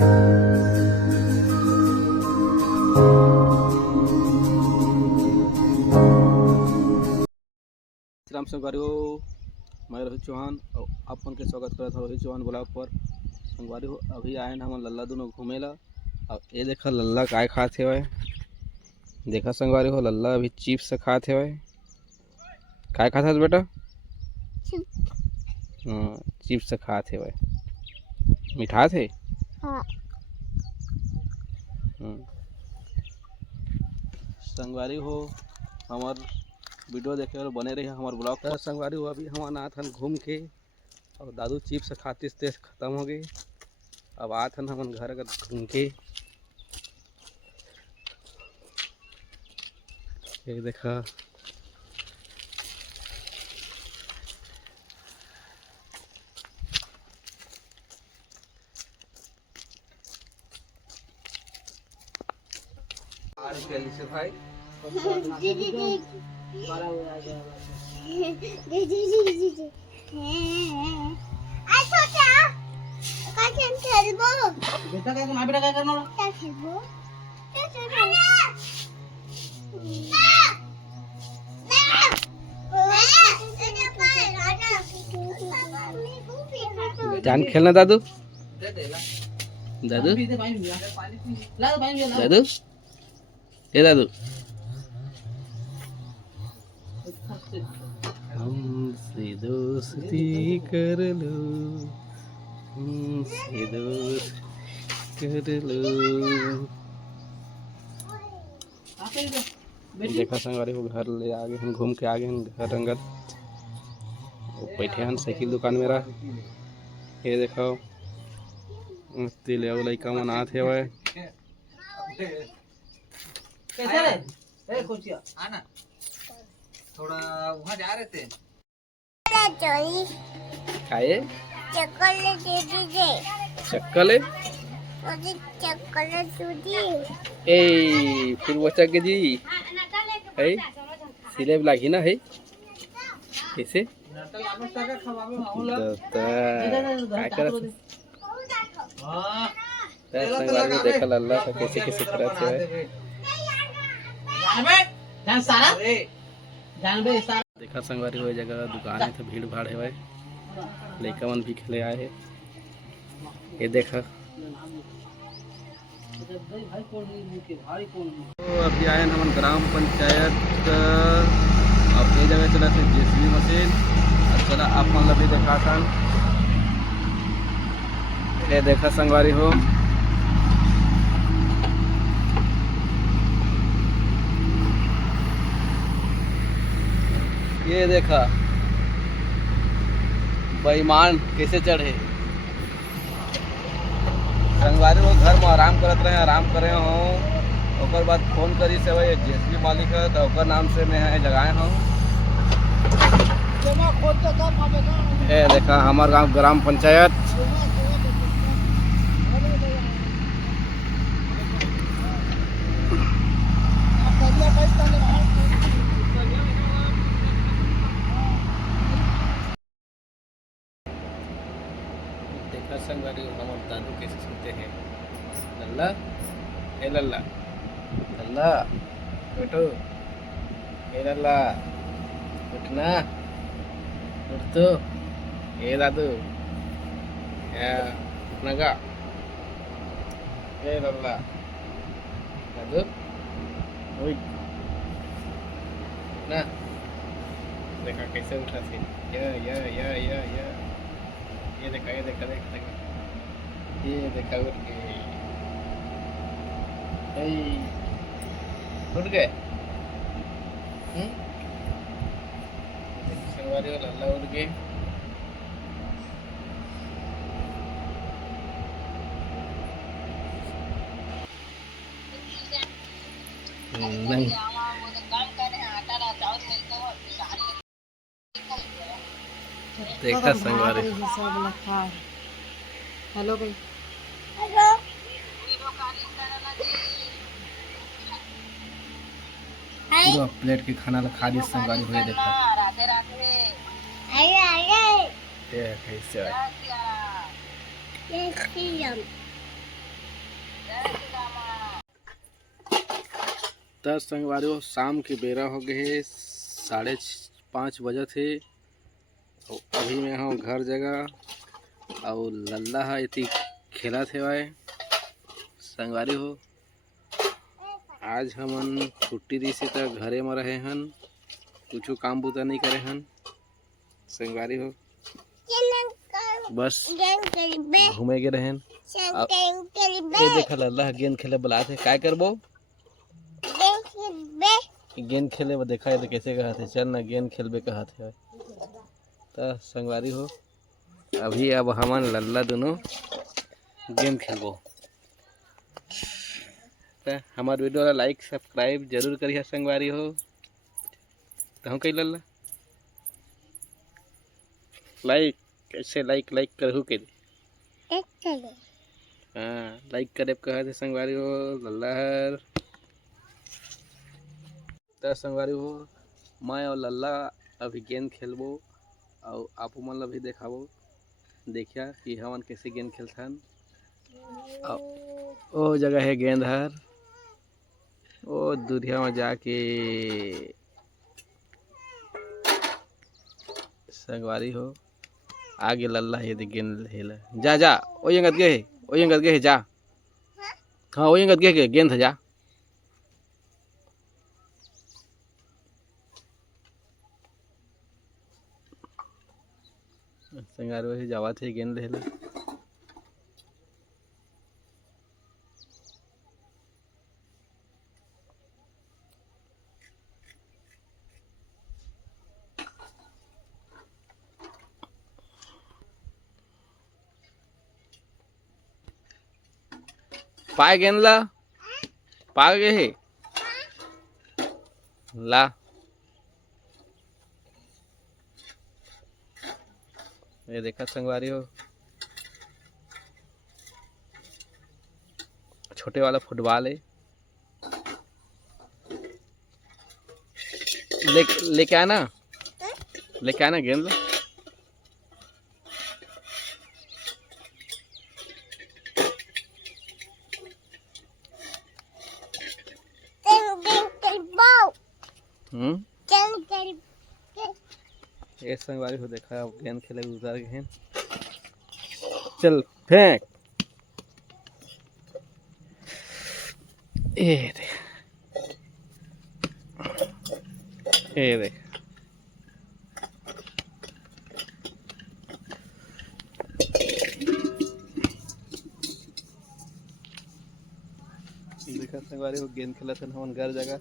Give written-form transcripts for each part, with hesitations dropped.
राम संगवारी हो, मैं रोहित चौहान और आप मन के स्वागत करत हो रोहित चौहान ब्लॉग पर। संगवारी हो, अभी आए हम लल्ला दोनों घूमेला। अब ये देखा लल्ला काय खात हेवय। देखा संगवारी हो, लल्ला अभी चिप्स खात हेवय। काय खात हस बेटा? चिप्स खात हेवय। मिठास है। हाँ। संगवारी हो, हमार वीडियो देखे और बने रही हमारे ब्लॉग पर। संगवारी हो, अभी हम आना था घूम के और दादू चिप्स खाते तेज खत्म हो गए। अब आत हन हम घर घूम के। ये देखा भाई बेटा काय करणार बेटा काय करणार क्या खेलबो जान खेलना दादू दादू दादू ये दादू हमसे दोस्ती कर लो, हमसे दोस्ती कर लो। देखा संगवारी हो, घर ले आगे हम घूम के आगे हम घर रंगत बैठे हैं साइकिल दुकान मेरा। ये देखो मस्ती ले लइका मन आत हे वै। कैसे रे ए कोचिया आना थोड़ा वहां जा रहे थे चोरी खाए चॉकलेट दे दीजिए चक्कल है मुझे चॉकलेट दीजिए। ए फिर बच्चा के जी है सिलेब लागी ना है कैसे नाटक आमस्ता का खवावे माहौल काय करत हां संगवारी में देखल अल्लाह का कैसे कैसे करत है। जानबे जान सारा जानबे सारा देखा संगवारी हो जगह दुकान है तो भीड़ भाड़ है भाई। लड़का मन भी खेले आए हैं। ये देखा तो अभी आए हम ग्राम पंचायत। अब ये जगह चला थे जेसीबी मशीन। चला आप मन भी देखा था। ये देखा संगवारी हो, ये देखा बेईमान कैसे चढ़े। संगवारी वो घर में आराम करत रहे, आराम करे हो ओकर बाद फोन करी से वही जेसीबी मालिक है तो ओकर नाम से मैं लगाए हूँ। ये देखा हमार गांव ग्राम पंचायत। देखा संगवारी हमारे दादू कैसे सुनते हैं। लल्ला ए लल्ला लल्ला बेटो ए लल्ला उठना उठ तो ए दादू उठना का ए लल्ला दादू ओए ना देखा कैसे उठा थे। ये देखा ये देखा देखा देखा ये देखा उठ गए। उठ गए संगवारी वाला लल्ला उठ गए। नहीं देखा संगवारी हेलो भाई हेलो पूरा प्लेट के खाना ला खा दी संगवारी हो। देखा आए। कैसे दस संगवारियों शाम के बेरा हो गए 5:30 बजे थे। और अभी मैं हूँ घर जगह और लल्ला है इतनी खेला थे वाए संगवारी हो। आज हमन छुट्टी दी से तो घरे में रहे हन, कुछ काम बुता नहीं करे हन संगवारी हो, बस घूमे के रहन। ये देखा लल्ला गेंद खेले बुलाते काय करबो गेंद खेले वो देखा है तो कैसे कहा थे चल ना गेंद खेलबे कहा थे तो संगवारी हो। अभी अब हमन लल्ला दोनों गेंद खेलबो। तो हमारे वीडियो ला लाइक सब्सक्राइब जरूर करिए संगवारी हो। तो हम कही लल्ला लाइक कैसे लाइक करहु के हाँ लाइक करे कहा थे संगवारी हो लल्ला हर। तो संगवारी हो मैं और लल्ला अभी गेंद खेलबो और आपू मन ला भी देखाबो देखिया कि हमन कैसे गेंद खेलथन। ओ जगह है गेंद हर ओ दूरिया में जाके संगवारी हो आगे लल्ला है गेंद हेला जा जा ओ यंगत गए है जा हाँ ओ यंगत गए गेंद है जा संगवारी जावा थे गेंद हेला। पाए गेंद ला पा गए है ला ये देखा संगवारी हो छोटे वाला फुटबॉल है लेके आना गेंद ला। ये संगवारी हो देखा गेंद खेले उतार गए हैं चल फेंक ये देख देखा संगवारी हो गेंद खेला था हम घर जगह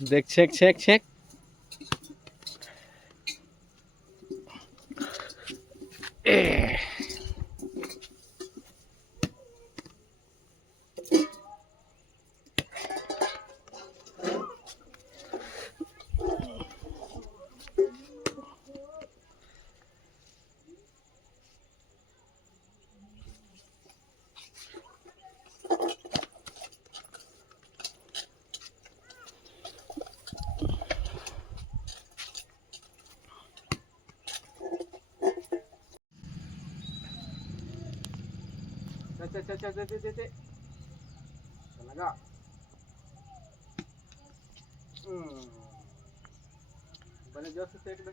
देख छेक चल लगा बने जोर से फेंक दे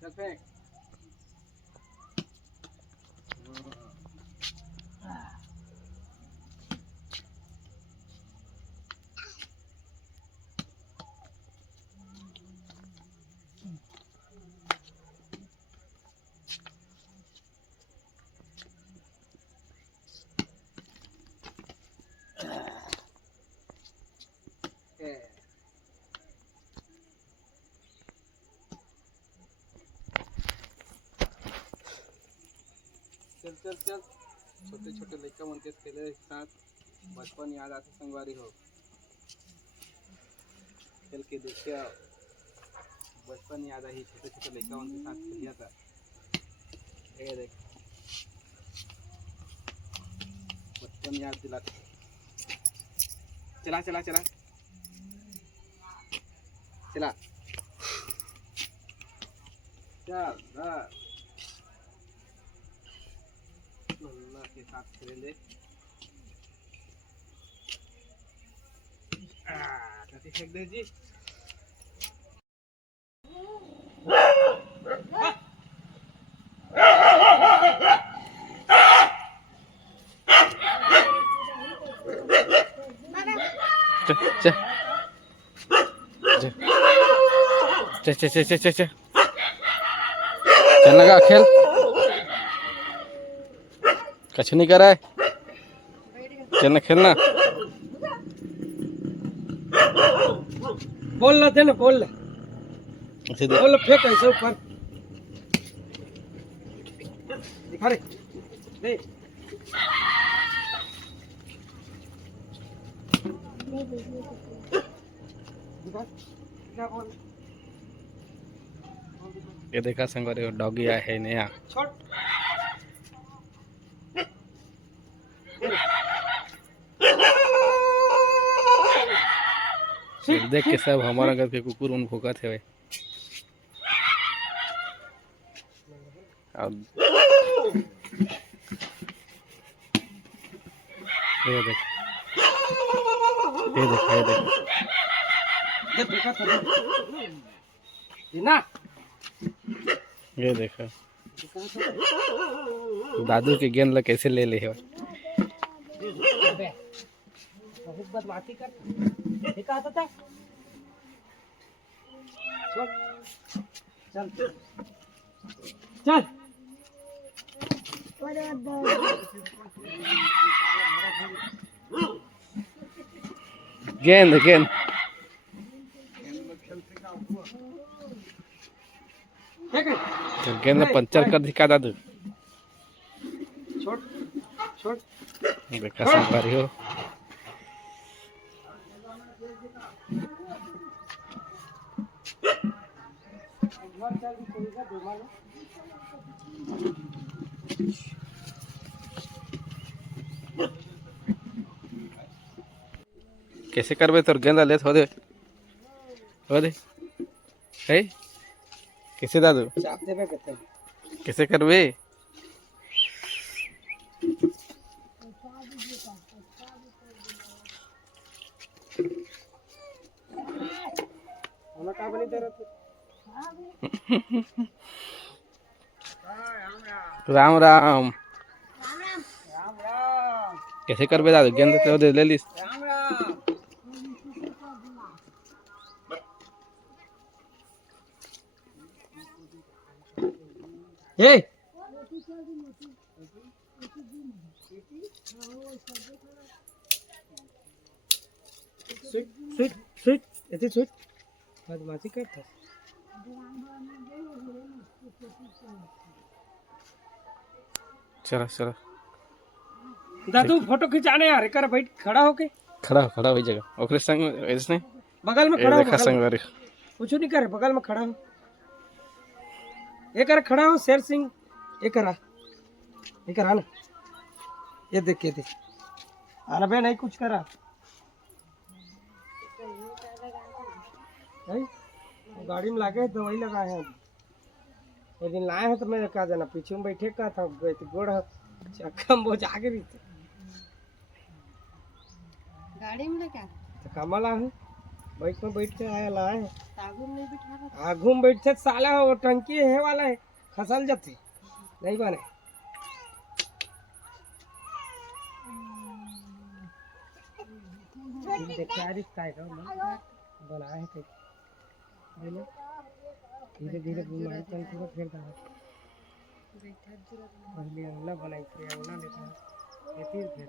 चल फेंक चल छोटे लड़का मन के खेले साथ बचपन याद आते संगवारी हो खेल के देखिए बचपन याद आई छोटे लड़का मन के साथ खेलिया था ये देख बचपन याद दिलाते चला चल लल्ला के साथ खेलेंगे। कैसे फेंक दे जी। चल लगा खेल। कुछ नहीं कर रहा है, चलना खेलना। बोल ला देना, बोल ला, ऐसे बोल ला, फेंक ऐसे ऊपर दिखा रे दे। क्या बोल ये देखा संगवारी डॉगी आया है नया। छोड़ देख के सब हमारा घर के कुकुर उन भूखा थे भाई। ये देख, ये देख, ये देख, दे फेंका था ना। ये देखा दादू के गेंद ला कैसे ले ले है। बहुत बदमाशी कर फेंका था। छोड़ चल चल। गेंद गेंद तो गेंद पंचर कर दिखा दादू। छोड़ छोड़ देखा संगवारी हो। कैसे करबे तोर गेंदा ले हो दे है कैसे दादू चाप देबे कहते हैं। कैसे करबे। हम का बनी दे रहे थे। राम राम। राम राम कैसे करबे दादू गेंद तो दे ले लिस। राम राम। ए स्वीट स्वीट स्वीट ऐसे स्वीट बदमाशी करता। चलो चलो दादू फोटो खिंचाने यार कर बैठ खड़ा हो जगह ओकरे संग ऐसे बगल में ये खड़ा हो, देखा बगल में। संगवारी कुछ नहीं करे, बगल में खड़ा हो। ये कर खड़ा हो शेर सिंह। ये करा ना, ये देख आना बे नहीं कुछ करा। नहीं गाड़ी में लागे तो वही लगाए हैं। एक दिन लाए हैं तो मैं कहा जाना पीछे में बैठे का था गोड़ चक्का में बोझ आगे रही थी। गाड़ी में क्या तो कमल है बाइक में बैठ के आया लाए हैं। आगू में बिठा आगू में बैठे साला वो टंकी है वाला है खसल जाते नहीं बने। बनाए है धीरे धीरे बीमारी पूरा फिर बनाई लेता है।